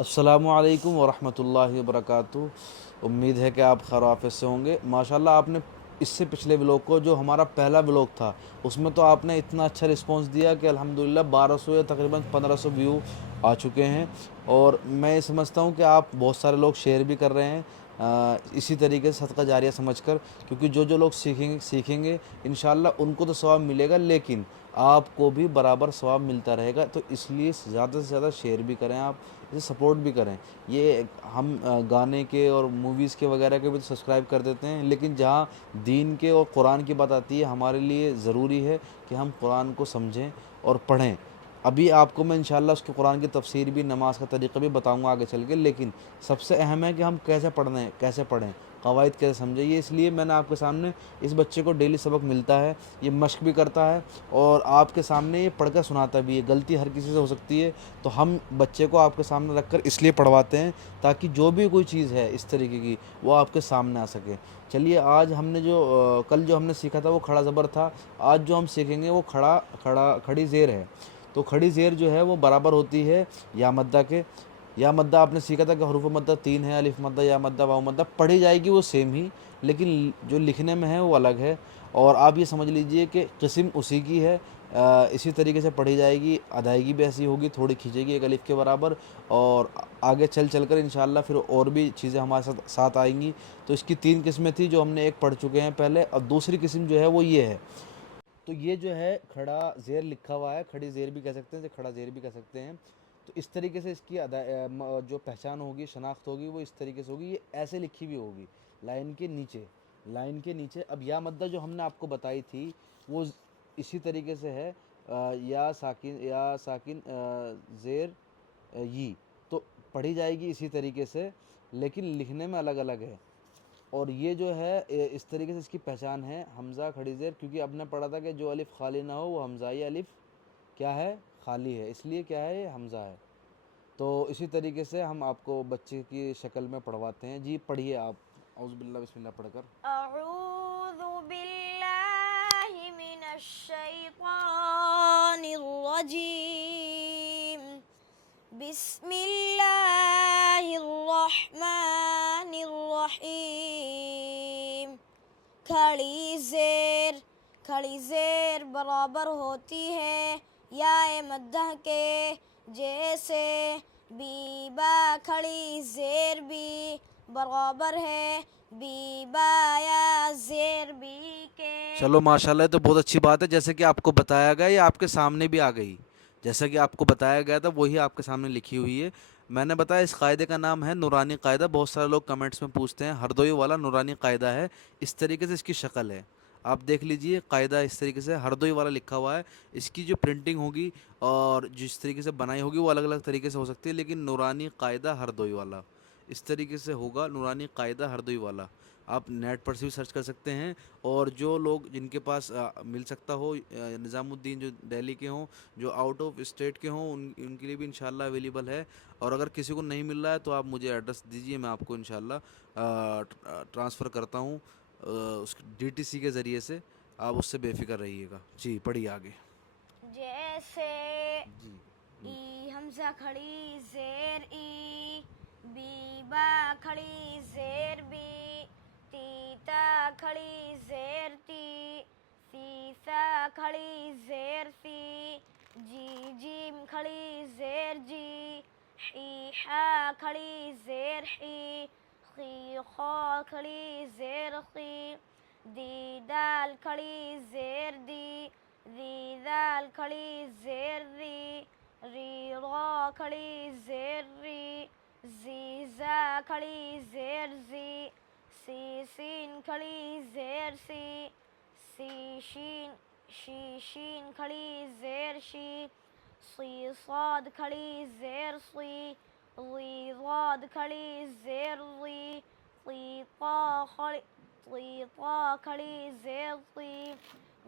अस्सलामु अलैकुम वरहमतुल्लाहि वबरकातुहू। उम्मीद है कि आप खैर आफियत से होंगे। माशाल्लाह आपने इससे पिछले व्लॉग को, जो हमारा पहला व्लॉग था, उसमें तो आपने इतना अच्छा रिस्पांस दिया कि अल्हम्दुलिल्लाह 1200 या तकरीबन 1500 व्यू आ चुके हैं। और मैं समझता हूँ कि आप बहुत सारे लोग शेयर भी कर रहे हैं इसी तरीके से सदका जारिया समझकर, क्योंकि जो जो लोग सीखेंगे इंशाल्लाह उनको तो सवाब मिलेगा, लेकिन आपको भी बराबर सवाब मिलता रहेगा। तो इसलिए ज़्यादा से ज़्यादा शेयर भी करें, आप इसे सपोर्ट भी करें। ये हम गाने के और मूवीज़ के वगैरह के भी तो सब्सक्राइब कर देते हैं, लेकिन जहाँ दीन के और कुरान की बात आती है, हमारे लिए ज़रूरी है कि हम कुरान को समझें और पढ़ें। अभी आपको मैं इंशाल्लाह उसके कुरान की तफसीर भी, नमाज का तरीक़ा भी बताऊंगा आगे चल के, लेकिन सबसे अहम है कि हम कैसे पढ़ना है, कैसे पढ़ें, क़वाइद कैसे समझें। ये इसलिए मैंने आपके सामने, इस बच्चे को डेली सबक मिलता है, ये मश्क भी करता है और आपके सामने ये पढ़कर सुनाता भी है। गलती हर किसी से हो सकती है, तो हम बच्चे को आपके सामने रख कर इसलिए पढ़वाते हैं ताकि जो भी कोई चीज़ है इस तरीके की, वो आपके सामने आ सके। चलिए, आज हमने जो कल जो हमने सीखा था वो खड़ा ज़बर था। आज जो हम सीखेंगे वो खड़ी ज़ेर है। तो खड़ी ज़ेर जो है वो बराबर होती है या मद्दा के। या मद्दा आपने सीखा था कि हरूफ मद्दा 3 है, अलिफ मद्दा, या मद्दा, वाव मद्दा। पढ़ी जाएगी वो सेम ही, लेकिन जो लिखने में है वो अलग है। और आप ये समझ लीजिए कि किस्म उसी की है। इसी तरीके से पढ़ी जाएगी, अदायगी भी ऐसी होगी, थोड़ी खींचेगी एक अलिफ के बराबर। और आगे चल कर इंशाल्लाह फिर और भी चीज़ें हमारे साथ साथ आएंगी। तो इसकी 3 किस्में थी जो हमने एक पढ़ चुके हैं पहले, और दूसरी किस्म जो है वो ये है। तो ये जो है खड़ा ज़ेर लिखा हुआ है, खड़ी ज़ेर भी कह सकते हैं, खड़ा ज़ेर भी कह सकते हैं। तो इस तरीके से इसकी जो पहचान होगी, शनाख्त होगी, वो इस तरीके से होगी। ये ऐसे लिखी हुई होगी लाइन के नीचे, लाइन के नीचे। अब या मद्दा जो हमने आपको बताई थी वो इसी तरीके से है, या साकिन ज़ेर यी। तो पढ़ी जाएगी इसी तरीके से, लेकिन लिखने में अलग अलग है। और ये जो है इस तरीके से इसकी पहचान है, हमज़ा खड़ी ज़ेर। क्योंकि अब ने पढ़ा था कि जो अलिफ़ खाली ना हो वो हमज़ा, ये अलिफ़ क्या है, खाली है, इसलिए क्या है, ये हमज़ा है। तो इसी तरीके से हम आपको बच्चे की शक्ल में पढ़वाते हैं। जी पढ़िए आप, औज़ु बिल्लाह बिस्मिल्लाह पढ़कर। अऊज़ु बिल्लाहि मिनश शैतानिर रजीम। बिस्मिल्लाहिर रहमानिर रहीम। खड़ी ज़ेर बराबर होती है या मद्दा के, जैसे बीबा खड़ी ज़ेर भी बराबर है बीबा या ज़ेर बी के। चलो माशाल्लाह, तो बहुत अच्छी बात है। जैसे कि आपको बताया गया, ये आपके सामने भी आ गई। जैसा कि आपको बताया गया था वही आपके सामने लिखी हुई है। मैंने बताया इस कायदे का नाम है नूरानी कायदा। बहुत सारे लोग कमेंट्स में पूछते हैं, हरदोई वाला नूरानी कायदा है। इस तरीके से इसकी शक्ल है, आप देख लीजिए। कायदा इस तरीके से हरदोई वाला लिखा हुआ है। इसकी जो प्रिंटिंग होगी और जिस तरीके से बनाई होगी वो अलग अलग तरीके से हो सकती है, लेकिन नूरानी कायदा हरदोई वाला इस तरीके से होगा। नूरानी कायदा हरदोई वाला आप नेट पर से भी सर्च कर सकते हैं। और जो लोग जिनके पास मिल सकता हो, निज़ामुद्दीन जो दिल्ली के हों, जो आउट ऑफ स्टेट के हों, उनके लिए भी इंशाल्लाह अवेलेबल है। और अगर किसी को नहीं मिल रहा है तो आप मुझे एड्रेस दीजिए, मैं आपको इंशाल्लाह ट्रांसफ़र करता हूँ उस डीटीसी के ज़रिए से। आप उससे बेफिक्र रहिएगा। जी पढ़िए आगे। जैसे जी। ई हमज़ा खड़ी ज़ेर ई, बीबा खड़ी ज़ेर बी, तीता खड़ी ज़ेर ती, सीसा खड़ी ज़ेर सी, जी जीम खड़ी ज़ेर जी, ही हा खड़ी ज़ेर ही, खी खा खड़ी ज़ेर खी, दी दाल खड़ी ज़ेर दी, दी दाल खड़ी ज़ेर री, री रा खड़ी ज़ेर री, जी जा खड़ी ज़ेर जी, सी सीन खड़ी ज़ेर सी, सी शीन खड़ी ज़ेर शी, सी साद खड़ी ज़ेर सी, री राद खड़ी ज़ेर री, ती ता खड़ी ज़ेर ती,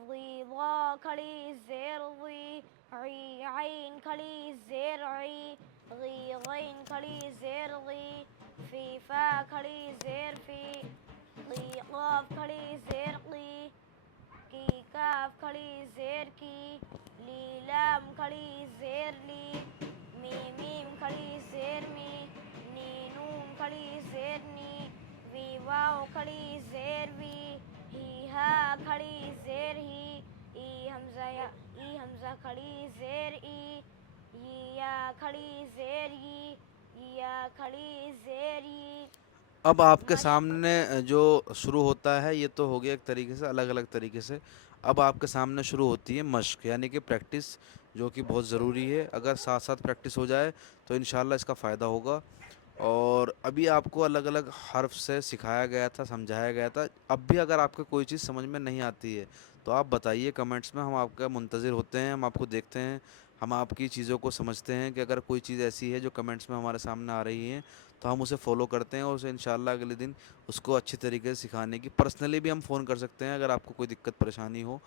री रा खड़ी ज़ेर री, री आइन खड़ी ज़ेर री, री गैन खड़ी ज़ेर री, फी फा खड़ी ज़ेर फी, की काफ खड़ी ज़ेर की काफ खड़ी ज़ेर की, ली लाम खड़ी ज़ेर ली, मीम खड़ी ज़ेर मी, खड़ी जेर वी ही हा खड़ी जेर ही ई हमजा खड़ी जेर ई या खड़ी जेर ई या खड़ी जेर ई अब आपके मश्क सामने जो शुरू होता है ये तो हो गया एक तरीके से, अलग अलग तरीके से। अब आपके सामने शुरू होती है मश्क, यानी कि प्रैक्टिस, जो कि बहुत ज़रूरी है। अगर साथ साथ प्रैक्टिस हो जाए तो इंशाल्लाह इसका फ़ायदा होगा। और अभी आपको अलग अलग हर्फ से सिखाया गया था, समझाया गया था। अब भी अगर आपको कोई चीज़ समझ में नहीं आती है तो आप बताइए कमेंट्स में, हम आपका मुंतज़िर होते हैं, हम आपको देखते हैं, हम आपकी चीज़ों को समझते हैं कि अगर कोई चीज़ ऐसी है जो कमेंट्स में हमारे सामने आ रही है तो हम उसे फॉलो करते हैं और उसे इंशाल्लाह अगले दिन उसको अच्छी तरीके से सिखाने की, पर्सनली भी हम फ़ोन कर सकते हैं अगर आपको कोई दिक्कत परेशानी हो।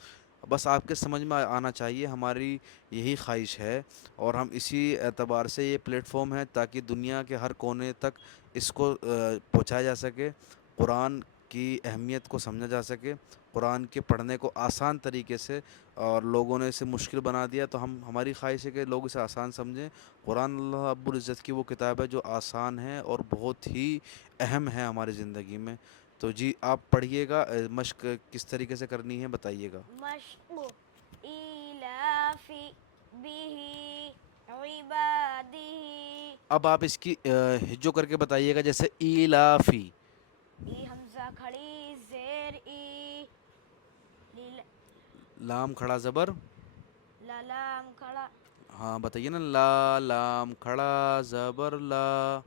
बस आपके समझ में आना चाहिए, हमारी यही ख्वाहिश है। और हम इसी एतबार से ये प्लेटफॉर्म है ताकि दुनिया के हर कोने तक इसको पहुंचाया जा सके, कुरान की अहमियत को समझा जा सके, कुरान के पढ़ने को आसान तरीके से। और लोगों ने इसे मुश्किल बना दिया तो हमारी ख्वाहिश है कि लोग इसे आसान समझें। कुरान अल्लाह रब्बुल इज़्ज़त की वो किताब है जो आसान है और बहुत ही अहम है हमारी ज़िंदगी में। तो जी आप पढ़िएगा, मश्क किस तरीके से करनी है बताइएगा। मश्क इलाफी बिही इबादिही अब आप इसकी हिज्जो करके बताइएगा, जैसे इलाफी। ई हमजा खड़ी जेर ई लाम खड़ा ज़बर। ललाम खड़ा हाँ बताइए ना, ला लाम खड़ा ज़बर ला।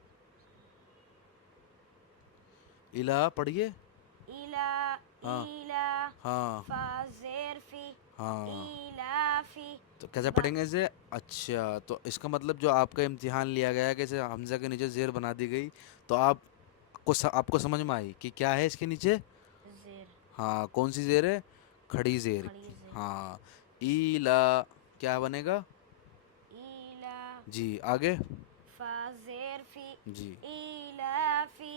इला पढ़िए। इला हाँ इला हाँ फा जेर फी हाँ। इलाफी तो कैसे बा पढ़ेंगे इसे? अच्छा, तो इसका मतलब जो आपका इम्तिहान लिया गया है कि इसे हमज़ा के नीचे ज़ेर बना दी गई, तो आपको समझ में आई कि क्या है इसके नीचे? जेर हाँ, कौन सी ज़ेर है? खड़ी ज़ेर खड़ी की। जेर हाँ। ईला क्या बनेगा? इला जी आगे। फा जेर फी जी इलाफी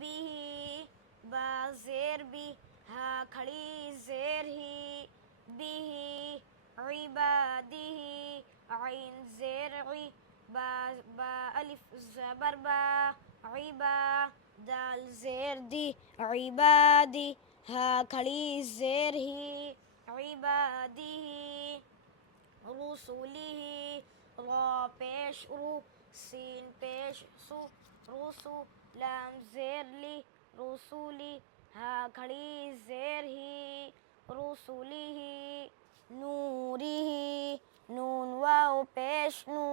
बिही बा जेर बी हा खड़ी जेर ही बिही इबादिही आइन जेर ई बा बा अलिफ जबर बा इबा दाल जेर दी इबादी हा खड़ी जेर ही इबादिही रसूलिही रा पेश रू सीन पेश सु रूसु लाम जेर ली रसूली हा खड़ी जेर ही रसूलिही नूरिही नून वाव पेश नू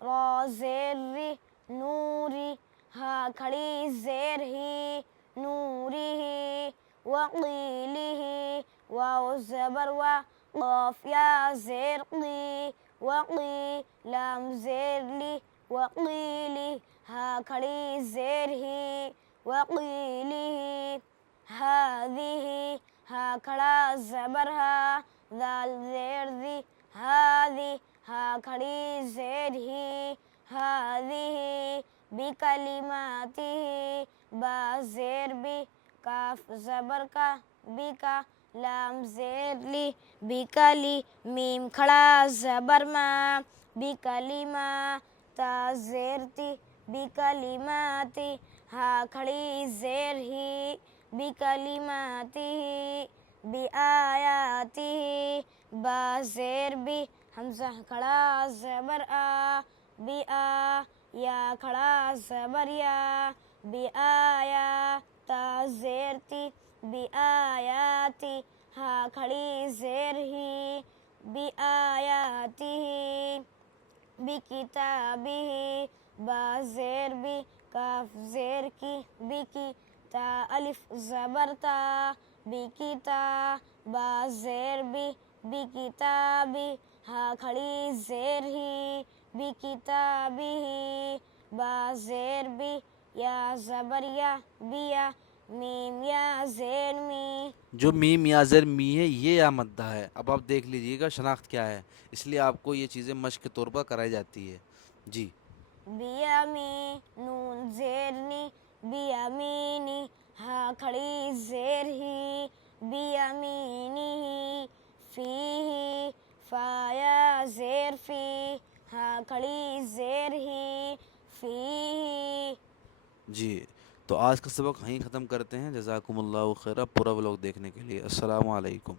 रा जेर री नूरी हा खड़ी जेर ही नूरिही वकीलिही वाव जबर वा قاف يا زير قي وقي لام زير لي وقيلي ها खड़ी زير هي وقيله هذه ها खड़ा زبر ها ذال زير ذي هذه ها खड़ी زير هي هذه بكلماته با زير بي काफ जबर का बी का लाम जेर ली बिकली मीम खड़ा जबर मा बिकली मा ता जेर ती बिकली माती हा खड़ी जेर ही बिकली माती बी आयाती बा जेर बी हमजा खड़ा जबर आ बी आ या खड़ा जबर या बी आया ता जेर ती बी आयाती हा खड़ी जेर ही बी आयाती बी किताबिही बा जेर बी काफ जेर की बी की ता अलिफ जबर ता बी की ता बा जेर बी किताबी हा खड़ी जेर ही बी किताबिही बा जेर बी या जबर या बिया मीम या जेर मी जो मीम या ज़ेर मी है ये या मद्दा है। अब आप देख लीजिएगा शनाख्त क्या है, इसलिए आपको ये चीज़ें मश्क के तौर पर कराई जाती है। जी बिया मी नून जेर नी बिया मीनी हा खड़ी जेर ही बिया मीनी ही फी फाया जेर फी हा खड़ी जेर ही फी जी। تو آج کا سبق یہیں ختم کرتے ہیں. جزاکم اللہ خیرہ. پورا ولاگ دیکھنے کے لیے السلام علیکم.